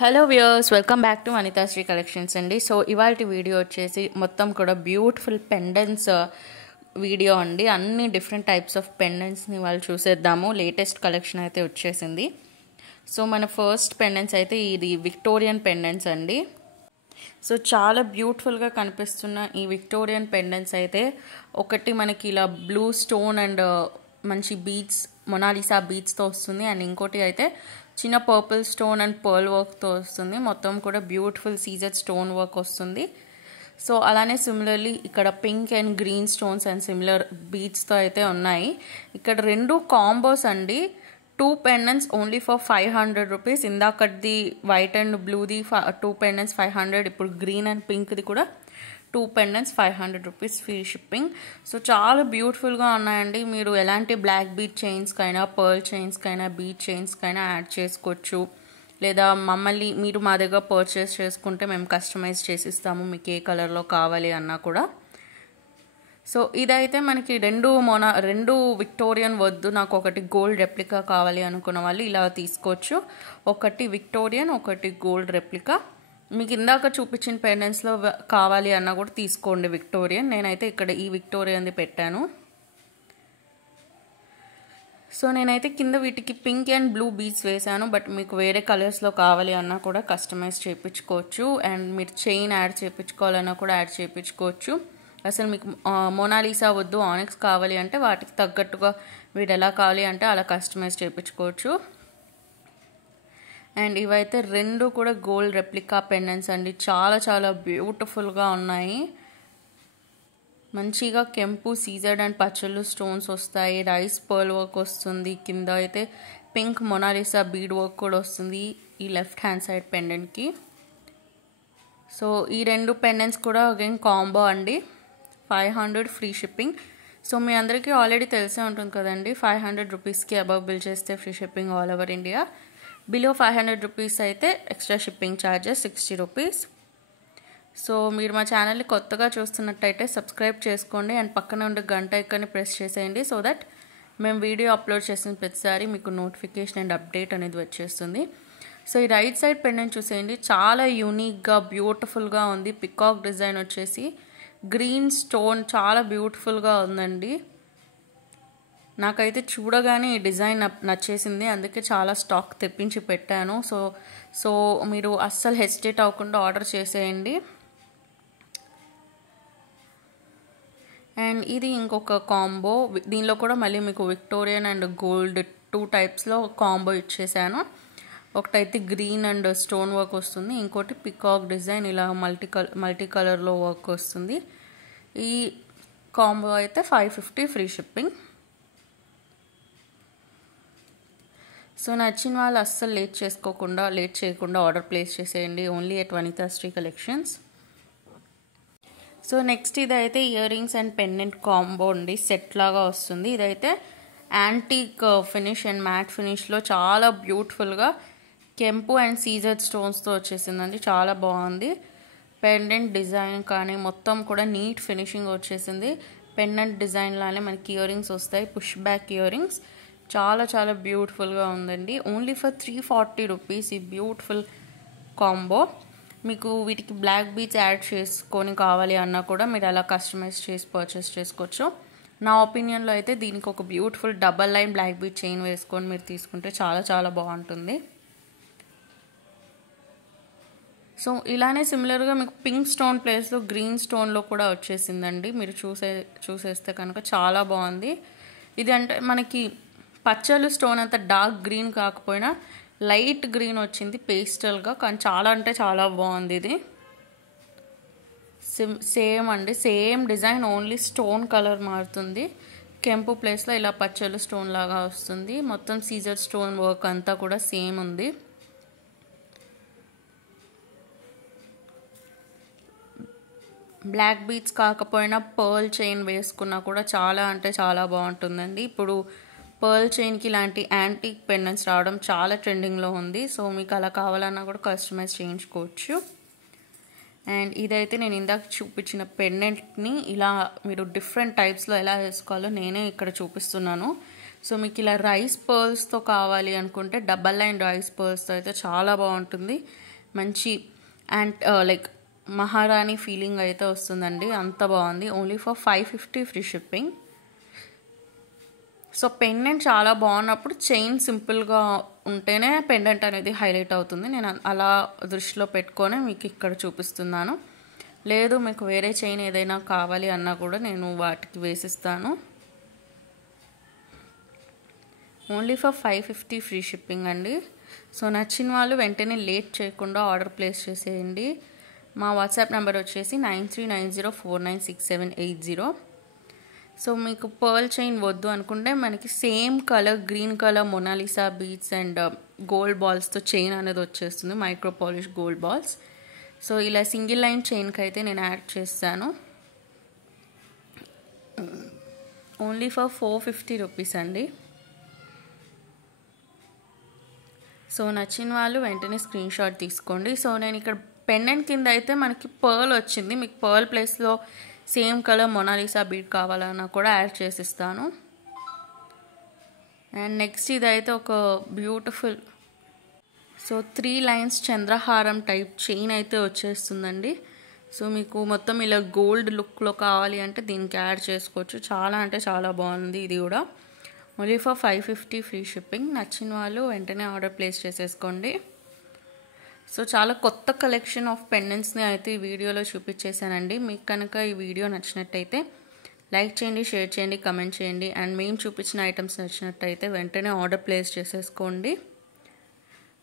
Hello viewers, welcome back to Anithasri collections అండి. So ఇవాల్టి video వచ్చేసి మొత్తం కూడా బ్యూటిఫుల్ పెండెంట్స్ వీడియో అండి. అన్ని డిఫరెంట్ టైప్స్ ఆఫ్ పెండెంట్స్ని వాళ్ళు చూసేద్దాము. లేటెస్ట్ కలెక్షన్ అయితే వచ్చేసింది. సో మన ఫస్ట్ పెండెంట్స్ అయితే ఇది విక్టోరియన్ పెండెంట్స్ అండి. సో చాలా బ్యూటిఫుల్గా కనిపిస్తున్న ఈ విక్టోరియన్ పెండెంట్స్ అయితే ఒకటి మనకి ఇలా బ్లూ స్టోన్ అండ్ మంచి బీడ్స్, మొనాలిసా బీడ్స్తో వస్తుంది. అండ్ ఇంకోటి అయితే చిన్న పర్పుల్ స్టోన్ అండ్ పర్ల్ వర్క్తో వస్తుంది. మొత్తం కూడా బ్యూటిఫుల్ సీజెడ్ స్టోన్ వర్క్ వస్తుంది. సో అలానే సిమిలర్లీ ఇక్కడ pink and green stones and similar బీడ్స్తో అయితే ఉన్నాయి. ఇక్కడ రెండు కాంబోస్ అండి. 2 pendants only for 500 rupees. ఇందాకది వైట్ అండ్ బ్లూది 2 pendants 500. ఇప్పుడు గ్రీన్ అండ్ పింక్ది కూడా 2 pendants 500 rupees free shipping. So చాలా బ్యూటిఫుల్గా ఉన్నాయండి. మీరు ఎలాంటి బ్లాక్ బీట్ చైన్స్కైనా, పర్ల్ చైన్స్కైనా, బీట్ చైన్స్కైనా యాడ్ చేసుకోవచ్చు. లేదా మీరు మా దగ్గర పర్చేస్ చేసుకుంటే మేము కస్టమైజ్ చేసిస్తాము, మీకు ఏ కలర్లో కావాలి అన్నా కూడా. సో ఇదైతే మనకి రెండు విక్టోరియన్ వద్దు, నాకు ఒకటి గోల్డ్ రెప్లికా కావాలి అనుకున్న వాళ్ళు ఇలా తీసుకోవచ్చు. ఒకటి విక్టోరియన్, ఒకటి గోల్డ్ రెప్లికా. మీకు ఇందాక చూపించిన పెండెంట్స్లో కావాలి అన్నా కూడా తీసుకోండి విక్టోరియన్. నేనైతే ఇక్కడ ఈ విక్టోరియన్ది పెట్టాను. సో నేనైతే కింద వీటికి పింక్ అండ్ బ్లూ బీడ్స్ వేసాను. బట్ మీకు వేరే కలర్స్లో కావాలి అన్నా కూడా కస్టమైజ్ చేయించుకోవచ్చు. అండ్ మీరు చైన్ యాడ్ చేయించుకోవాలన్నా కూడా యాడ్ చేయించుకోవచ్చు. అసలు మీకు మొనాలిసా వద్దు, ఆనిక్స్ కావాలి అంటే వాటికి తగ్గట్టుగా వీడు ఎలా కావాలి అంటే అలా కస్టమైజ్ చేయించుకోవచ్చు. అండ్ ఇవైతే రెండు కూడా గోల్డ్ రెప్లికా పెండెంట్స్ అండి. చాలా చాలా బ్యూటిఫుల్గా ఉన్నాయి. మంచిగా కెంపు, సీజెడ్ అండ్ పచ్చళ్ళు స్టోన్స్ వస్తాయి. రైస్ పర్ల్ వర్క్ వస్తుంది. కింద అయితే పింక్ మొనాలిసా బీడ్ వర్క్ కూడా వస్తుంది ఈ లెఫ్ట్ హ్యాండ్ సైడ్ పెండెంట్కి. సో ఈ రెండు పెండెంట్స్ కూడా అగైన్ కాంబో అండి. 500 ఫ్రీ షిప్పింగ్. సో మీ అందరికీ ఆల్రెడీ తెలిసే ఉంటుంది కదండి, 500 రూపీస్కి అబవ్ బిల్ చేస్తే free shipping all over India. Below 500 rupees అయితే extra shipping charges 60 rupees. So మీరు మా ఛానల్ని కొత్తగా చూస్తున్నట్టయితే సబ్స్క్రైబ్ చేసుకోండి అండ్ పక్కన ఉండే గంట ఐకాన్ని ప్రెస్ చేసేయండి. సో దట్ మేము వీడియో అప్లోడ్ చేసిన ప్రతిసారి మీకు నోటిఫికేషన్ అండ్ అప్డేట్ అనేది వచ్చేస్తుంది. సో ఈ రైట్ సైడ్ పెండెంట్ చూసేయండి, చాలా యూనిక్గా బ్యూటిఫుల్గా ఉంది. పికాక్ డిజైన్ వచ్చేసి గ్రీన్ స్టోన్ చాలా బ్యూటిఫుల్గా ఉందండి. నాకైతే చూడగానే ఈ డిజైన్ నచ్చేసింది, అందుకే చాలా స్టాక్ తెప్పించి పెట్టాను. సో మీరు అస్సలు హెసిటేట్ అవ్వకుండా ఆర్డర్ చేసేయండి. అండ్ ఇది ఇంకొక కాంబో. దీనిలో కూడా మళ్ళీ మీకు విక్టోరియన్ అండ్ గోల్డ్ 2 టైప్స్లో కాంబో ఇచ్చేసాను. ఒకటైతే గ్రీన్ అండ్ స్టోన్ వర్క్ వస్తుంది, ఇంకోటి పికాక్ డిజైన్ ఇలా మల్టీ కలర్లో వర్క్ వస్తుంది. ఈ కాంబో అయితే 550 ఫ్రీ షిప్పింగ్. సో నచ్చిన వాళ్ళు అస్సలు లేట్ చేయకుండా ఆర్డర్ ప్లేస్ చేసేయండి. Only at Vanithasri collections. So next ఇదైతే earrings and pendant combo అండి. సెట్ లాగా వస్తుంది. ఇదైతే యాంటీక్ ఫినిష్ అండ్ మ్యాట్ ఫినిష్లో చాలా బ్యూటిఫుల్గా కెంపు అండ్ సీజెడ్ స్టోన్స్తో వచ్చేసిందండి. చాలా బాగుంది. పెండెంట్ డిజైన్ కానీ మొత్తం కూడా నీట్ ఫినిషింగ్ వచ్చేసింది. పెండెంట్ డిజైన్ లానే మనకి ఇయర్ రింగ్స్ వస్తాయి, పుష్ బ్యాక్ ఇయర్ రింగ్స్. చాలా చాలా బ్యూటిఫుల్గా ఉందండి. ఓన్లీ ఫర్ 340 రూపీస్ ఈ బ్యూటిఫుల్ కాంబో. మీకు వీటికి బ్లాక్ బీడ్స్ యాడ్ చేసుకొని కావాలి అన్నా కూడా మీరు అలా కస్టమైజ్ చేసి పర్చేస్ చేసుకోవచ్చు. నా ఒపీనియన్లో అయితే దీనికి ఒక beautiful double line black bead chain వేసుకొని మీరు తీసుకుంటే చాలా చాలా బాగుంటుంది. సో ఇలానే సిమిలర్గా మీకు పింక్ స్టోన్ ప్లేస్లో గ్రీన్ స్టోన్లో కూడా వచ్చేసిందండి. మీరు చూసేస్తే కనుక చాలా బాగుంది. ఇది అంటే మనకి పచ్చలు స్టోన్ అంత డార్క్ గ్రీన్ కాకపోయినా లైట్ గ్రీన్ వచ్చింది పేస్టల్గా, కానీ చాలా అంటే చాలా బాగుంది. ఇది సేమ్ అండి, same design, only stone colour మారుతుంది. కెంపు ప్లేస్లో ఇలా పచ్చలు స్టోన్ లాగా వస్తుంది. మొత్తం సీజర్ స్టోన్ వర్క్ అంతా కూడా సేమ్ ఉంది. బ్లాక్ బీడ్స్ కాకపోయినా పర్ల్ చైన్ వేసుకున్నా కూడా చాలా అంటే చాలా బాగుంటుందండి. ఇప్పుడు పర్ల్ చైన్కి ఇలాంటి యాంటీక్ పెండెంట్స్ రావడం చాలా ట్రెండింగ్లో ఉంది. సో మీకు అలా కావాలన్నా కూడా కస్టమైజ్ చేయించుకోవచ్చు. అండ్ ఇదైతే నేను ఇందాక చూపించిన పెండెంట్ని ఇలా మీరు డిఫరెంట్ టైప్స్లో ఎలా వేసుకోవాలో నేనే ఇక్కడ చూపిస్తున్నాను. సో మీకు ఇలా రైస్ పర్ల్స్తో కావాలి అనుకుంటే డబల్ లైన్ రైస్ పర్ల్స్తో అయితే చాలా బాగుంటుంది. మంచి అండ్ లైక్ మహారాణి ఫీలింగ్ అయితే వస్తుందండి, అంత బాగుంది. Only for 550 free shipping. So pendant చాలా బాగున్నప్పుడు చైన్ సింపుల్గా ఉంటేనే పెండెంట్ అనేది హైలైట్ అవుతుంది. నేను అలా దృష్టిలో పెట్టుకొని మీకు ఇక్కడ చూపిస్తున్నాను. లేదు మీకు వేరే చైన్ ఏదైనా కావాలి అన్నా కూడా నేను వాటికి వేసిస్తాను. ఓన్లీ ఫర్ 550 ఫ్రీ షిప్పింగ్ అండి. సో నచ్చిన వాళ్ళు వెంటనే లేట్ చేయకుండా ఆర్డర్ ప్లేస్ చేసేయండి. మా వాట్సాప్ నెంబర్ వచ్చేసి 9390496780. సో మీకు పర్ల్ చైన్ వద్దు అనుకుంటే మనకి same colour green colour Mona Lisa beads and gold బాల్స్తో చైన్ అనేది వచ్చేస్తుంది, micro polish gold balls. So ఇలా సింగిల్ లైన్ చైన్కి అయితే నేను యాడ్ చేస్తాను. ఓన్లీ ఫర్ 450 రూపీస్ అండి. సో నచ్చిన వాళ్ళు వెంటనే స్క్రీన్ షాట్ తీసుకోండి. సో నేను ఇక్కడ పెండెంట్ కింద అయితే మనకి పర్ల్ వచ్చింది, మీకు పర్ల్ ప్లేస్లో సేమ్ కలర్ మొనాలిసా బీడ్ కావాలన్నా కూడా యాడ్ చేసిస్తాను. అండ్ నెక్స్ట్ ఇదైతే ఒక బ్యూటిఫుల్ 3 లైన్స్ చంద్రహారం టైప్ చైన్ అయితే వచ్చేస్తుందండి. సో మీకు మొత్తం ఇలా గోల్డ్ లుక్లో కావాలి అంటే దీనికి యాడ్ చేసుకోవచ్చు. చాలా అంటే చాలా బాగుంది ఇది కూడా. Only for 550 free shipping. నచ్చిన వాళ్ళు వెంటనే ఆర్డర్ ప్లేస్ చేసేసుకోండి. సో చాలా కొత్త కలెక్షన్ ఆఫ్ పెండెంట్స్ని అయితే ఈ వీడియోలో చూపించేశానండి. మీకు కనుక ఈ వీడియో నచ్చినట్టయితే లైక్ చేయండి, షేర్ చేయండి, కమెంట్ చేయండి. అండ్ మేము చూపించిన ఐటమ్స్ నచ్చినట్టయితే వెంటనే ఆర్డర్ ప్లేస్ చేసేసుకోండి.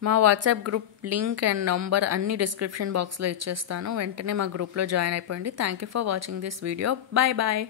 మా WhatsApp group link and number అన్ని డిస్క్రిప్షన్ బాక్స్లో ఇచ్చేస్తాను. వెంటనే మా గ్రూప్లో జాయిన్ అయిపోండి. Thank you for watching this video. Bye bye.